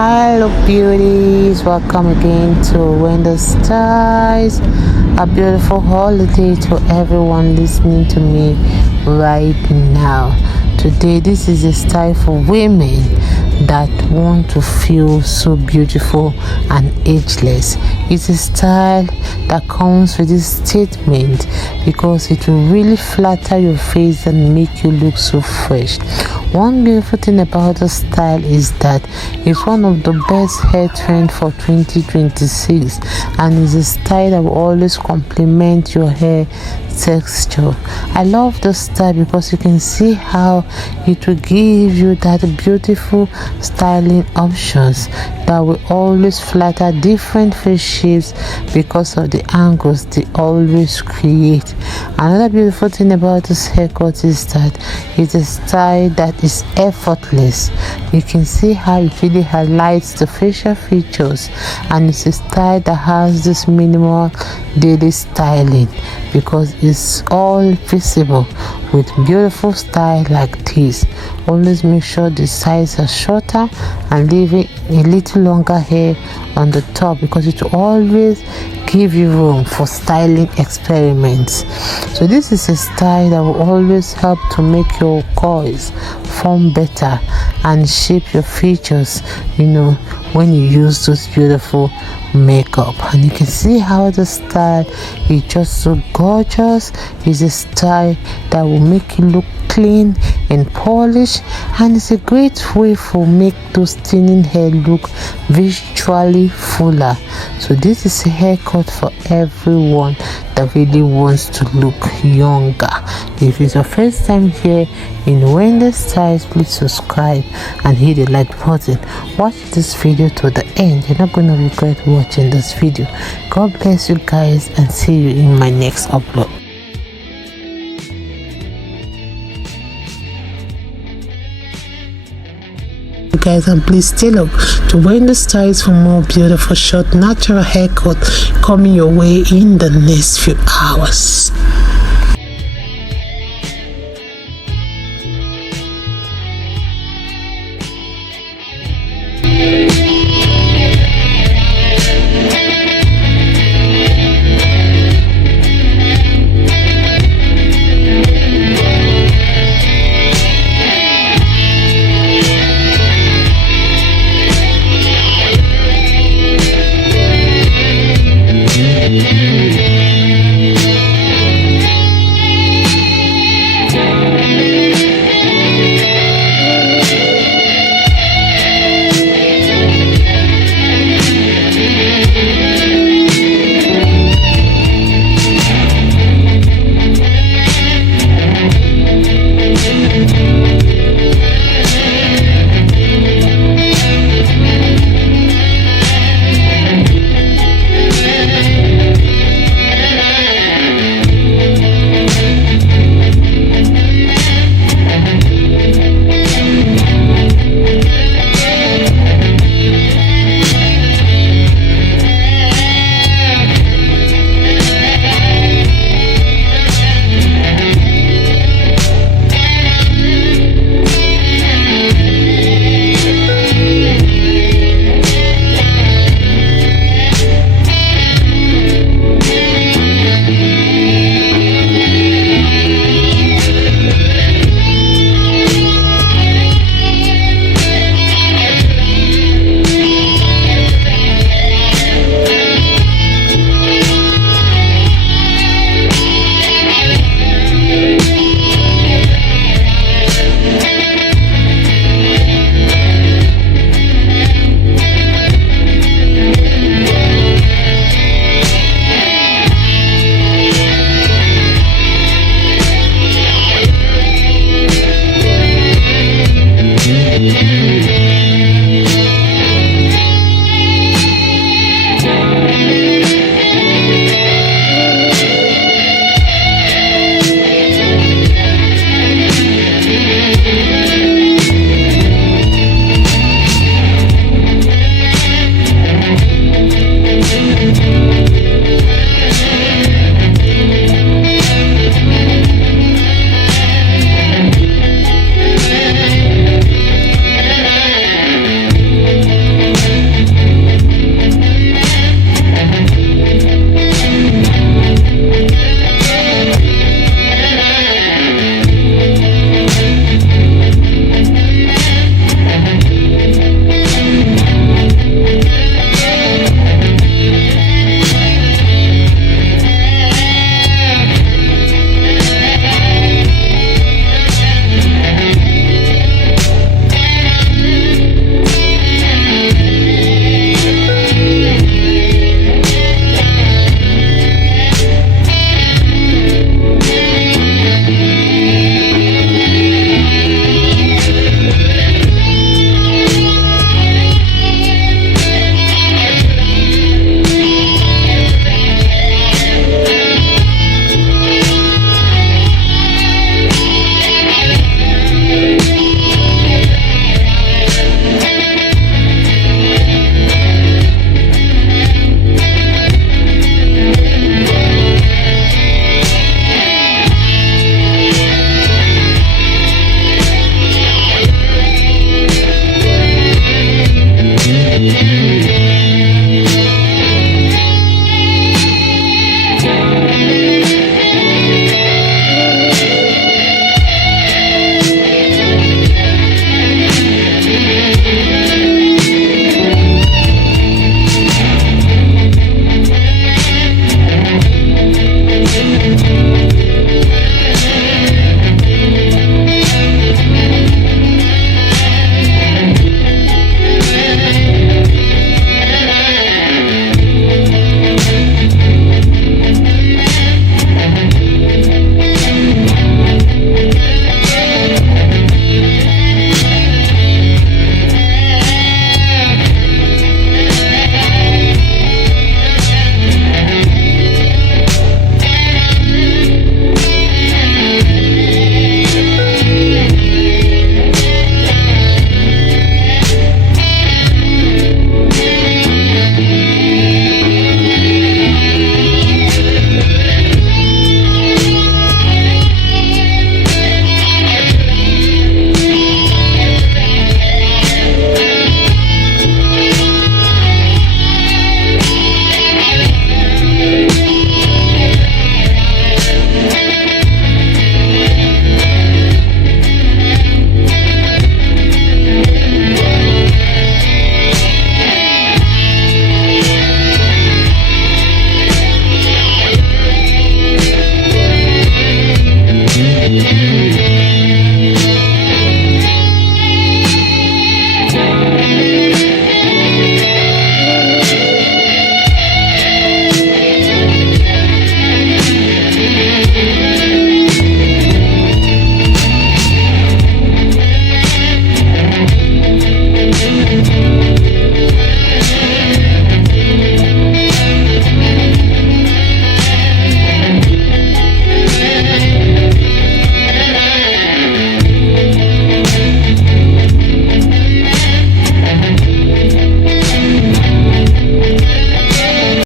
Hello beauties, welcome again to Wendy Styles. A beautiful holiday to everyone listening to me right now. Today this is a style for women that want to feel so beautiful and ageless. It's a style that comes with this statement because it will really flatter your face and make you look so fresh. One beautiful thing about the style is that it's one of the best hair trend for 2026 and it's a style that will always complement your hair texture. I love the style because you can see how it will give you that beautiful styling options that will always flatter different face shapes because of the angles they always create. Another beautiful thing about this haircut is that it's a style that is effortless. You can see how it really highlights the facial features, and it's a style that has this minimal daily styling because it's all visible with beautiful style like this. Always make sure the sides are shorter and leave it a little longer hair on the top because it will always give you room for styling experiments. So this is a style that will always help to make your coils form better and shape your features, when you use those beautiful makeup. And you can see how the style is just so gorgeous. It's a style that will make you look clean and polished, and it's a great way for make those thinning hair look visually fuller. So this is a haircut for everyone that really wants to look younger. If it's your first time here in Wendy Styles, please subscribe and hit the like button. Watch this video to the end. You're not going to regret watching this video. God bless you guys and see you in my next upload. Guys, and please stay up to Wendy Styles for more beautiful short natural haircut coming your way in the next few hours.